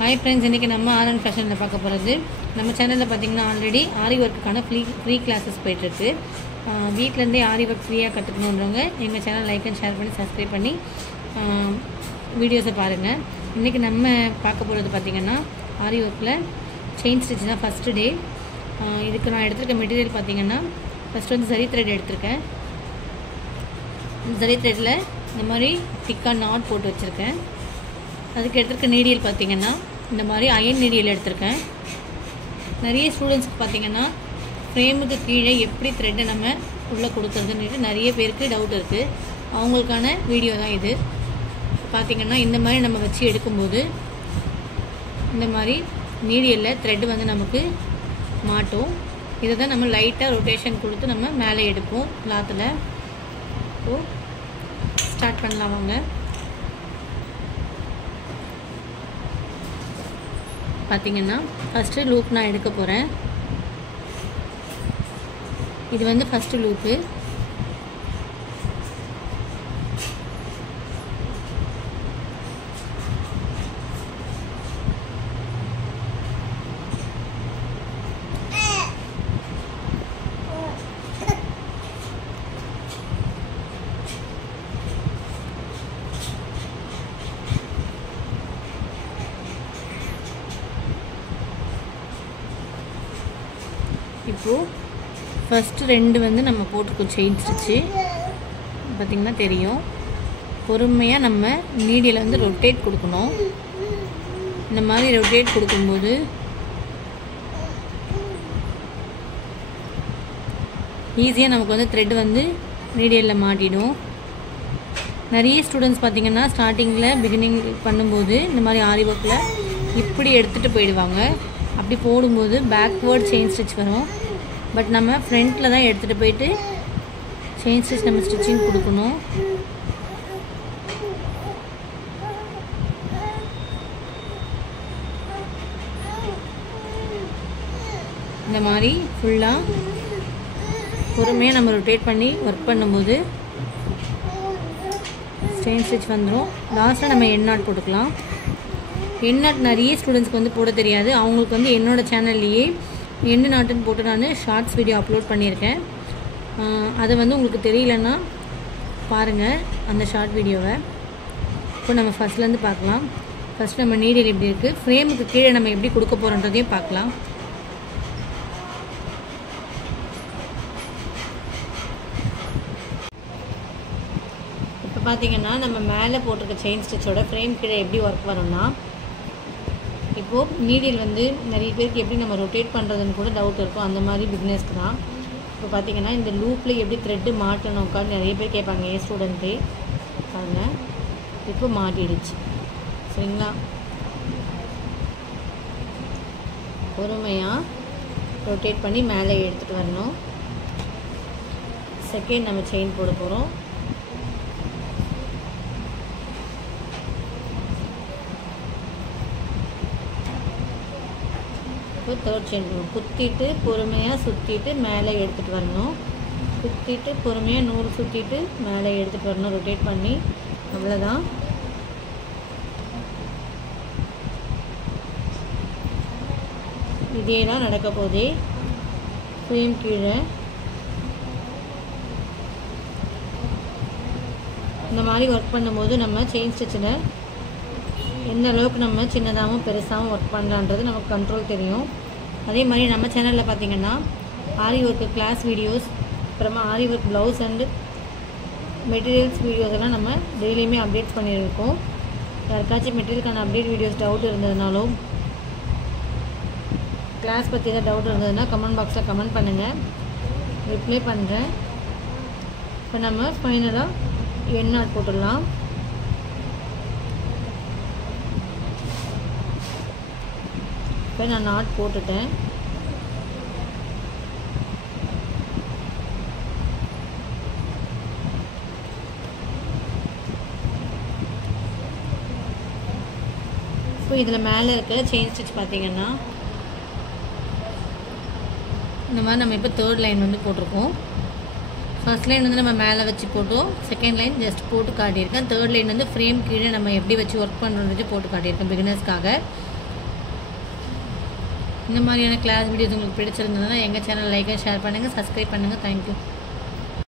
Hi friends, இன்னைக்கு நம்ம R N ஃபேஷன்ல பார்க்க போறது நம்ம சேனல்ல பாத்தீங்கன்னா ஆல்ரெடி ஆரி வர்க்குக்கான ஃப்ரீ கிளாसेस போயிட்டு இருக்கு. வீட்ல இருந்தே ஆரி வர்க் ஃப்ரீயா கத்துக்கணும்ன்றவங்க எங்க சேனல் லைக் அண்ட் ஷேர் பண்ணி சப்ஸ்கிரைப் பண்ணி வீடியோஸை பாருங்க. இன்னைக்கு நம்ம பார்க்க போறது பாத்தீங்கன்னா ஆரி வர்க்ல செயின் ஸ்டிச் தான் ஃபர்ஸ்ட் டே. இதுக்கு நான் எடுத்துக்க மெட்டீரியல் பாத்தீங்கன்னா ஃபர்ஸ்ட் வந்து ஜரி த்ரெட் எடுத்துர்க்கேன். ஜரி த்ரெட்ல இந்த மாதிரி திக்கா நாட் போட்டு வச்சிருக்கேன். அதுக்கு எடுத்துக்க நீடியல் பாத்தீங்கன்னா இந்த மாதிரி அயன் நீடியல் எடுத்துர்க்கேன். நிறைய ஸ்டூடண்ட்ஸ்க்கு பாத்தீங்கன்னா ஃப்ரேமுக்கு கீழே எப்படி த்ரெட் நம்ம உள்ள கொடுக்கிறதுன்னு நிறைய பேருக்கு டவுட் இருக்கு. அவங்களுக்கான வீடியோ தான் இது. பாத்தீங்கன்னா இந்த மாதிரி நம்ம வச்சு எடுக்கும்போது இந்த மாதிரி நீடியல்ல த்ரெட் வந்து நமக்கு மாட்டும். இத தான் நம்ம லைட்டா ரொட்டேஷன் கொடுத்து நம்ம மேலே எடுப்போம் கிளாத்ல. இப்போ ஸ்டார்ட் பண்ணலாம் வாங்க. பாத்தீங்கன்னா ஃபர்ஸ்ட் லூப் நான் எடுக்க போறேன். இது வந்து ஃபர்ஸ்ட் லூப். இப்போ ஃபர்ஸ்ட் ரெண்டு வந்து நம்ம போட்டுருக்கோம் செயின் ஸ்டிச். பாத்தீங்கன்னா தெரியும். பொறுமையா நம்ம நீடியல வந்து ரொட்டேட் கொடுக்கணும். இந்த மாதிரி ரொட்டேட் கொடுக்கும்போது ஈஸியா நமக்கு வந்து த்ரெட் வந்து நீடியல்ல மாட்டிடும். நிறைய ஸ்டூடண்ட்ஸ் பாத்தீங்கன்னா ஸ்டார்டிங்ல பிகினிங் பண்ணும்போது இந்த மாதிரி ஆரி வர்க்ல இப்படி எடுத்துட்டு போயிடுவாங்க. அப்படி போடும்போது பேக்வர்ட் செயின் ஸ்டிச் வரும். பட் நம்ம ஃப்ரண்ட்ல தான் எடுத்துட்டு போயிட்டு செயின் ஸ்டிச் நம்ம ஸ்டிச்சிங் கொடுக்கணும். இந்த மாதிரி ஃபுல்லா பொறுமையா நம்ம ரொட்டேட் பண்ணி ஒர்க் பண்ணும்போது செயின் ஸ்டிச் வந்துடும். லாஸ்ட்டாக நம்ம எண்ட் நாட் போட்டுக்கலாம். எண்ட் நாட் நிறைய ஸ்டூடெண்ட்ஸ்க்கு வந்து போட தெரியாது. அவங்களுக்கு வந்து என்னோட சேனல்லையே எண்ட் நாட்டுன்னு போட்டு நான் ஷார்ட்ஸ் வீடியோ அப்லோட் பண்ணியிருக்கேன். அதை வந்து உங்களுக்கு தெரியலன்னா பாருங்கள் அந்த ஷார்ட் வீடியோவை. இப்போ நம்ம ஃபர்ஸ்ட்லேருந்து பார்க்கலாம். ஃபர்ஸ்ட் நம்ம நீடியல் எப்படி இருக்குது, ஃப்ரேமுக்கு கீழே நம்ம எப்படி கொடுக்க போகிறோன்றதையும் பார்க்கலாம். இப்போ பார்த்தீங்கன்னா நம்ம மேலே போட்டிருக்க செயின் ஸ்டிச்சோட ஃப்ரேம் கீழே எப்படி ஒர்க் வரும்னா, இப்போது நீடியல் வந்து நிறைய பேருக்கு எப்படி நம்ம ரொட்டேட் பண்ணுறதுன்னு கூட டவுட் இருக்கும். அந்த மாதிரி பிஸ்னஸ்க்கு தான். இப்போ பார்த்தீங்கன்னா இந்த லூப்பில் எப்படி த்ரெட்டு மாட்டணும்க்கா நிறைய பேர் கேட்பாங்க. ஏன் ஸ்டூடெண்ட்டே பாருங்க, இப்போ மாட்டிடுச்சு. சரிங்களா? பொறுமையாக ரொட்டேட் பண்ணி மேலே எடுத்துகிட்டு வரணும். செகண்ட் நம்ம செயின் போட போகிறோம். தேர்ட் செயின் குத்திட்டு பொறுமையாக சுற்றிட்டு மேலே எடுத்துகிட்டு வரணும். குத்திட்டு பொறுமையாக நூறு சுற்றிட்டு மேலே எடுத்துகிட்டு வரணும் ரொட்டேட் பண்ணி. அவ்வளோதான். இதே தான் நடக்க போதே ஃப்ரேம் கீழே. இந்த மாதிரி ஒர்க் பண்ணும்போது நம்ம செயின் ஸ்டிச்சில் எந்த அளவுக்கு நம்ம சின்னதாகவும் பெருசாகவும் ஒர்க் பண்ணலான்றது நமக்கு கண்ட்ரோல் தெரியும். அதே மாதிரி நம்ம சேனலில் பார்த்தீங்கன்னா ஆரி ஒர்க்கு கிளாஸ் வீடியோஸ், அப்புறமா aari work blouse and materials videos எல்லாம் நம்ம டெய்லியுமே அப்டேட்ஸ் பண்ணியிருக்கோம். யாருக்காச்சும் மெட்டீரியலுக்கான அப்டேட் வீடியோஸ் டவுட் இருந்ததுனாலும் கிளாஸ் பற்றி ஏதாவது டவுட் இருந்ததுன்னா கமெண்ட் பாக்ஸில் கமெண்ட் பண்ணுங்கள், ரிப்ளை பண்ணுறேன். இப்போ நம்ம ஃபைனலாக எண்ட் நாட் போட்டுடலாம். இப்போ நான் நாட் போட்டுட்டேன். இப்போ இதில் மேலே இருக்க செயின் ஸ்டிச் பார்த்தீங்கன்னா இந்த மாதிரி நம்ம இப்போ தேர்ட் லைன் வந்து போட்டிருக்கோம். ஃபர்ஸ்ட் லைன் வந்து நம்ம மேலே வச்சு போட்டோம், செகண்ட் லைன் ஜஸ்ட் போட்டு காட்டியிருக்கேன். தேர்ட் லைன் வந்து ஃப்ரேம் கீழே நம்ம எப்படி வச்சு ஒர்க் பண்ணுறது போட்டு காட்டியிருக்கேன் பிகினர்ஸ்க்காக. இந்த மாதிரியான கிளாஸ் வீடியோஸ் உங்களுக்கு பிடிச்சிருந்ததுன்னா எங்கள் சேனல் லைக் ஷேர் பண்ணுங்கள், சப்ஸ்கிரைப் பண்ணுங்கள். தேங்க்யூ.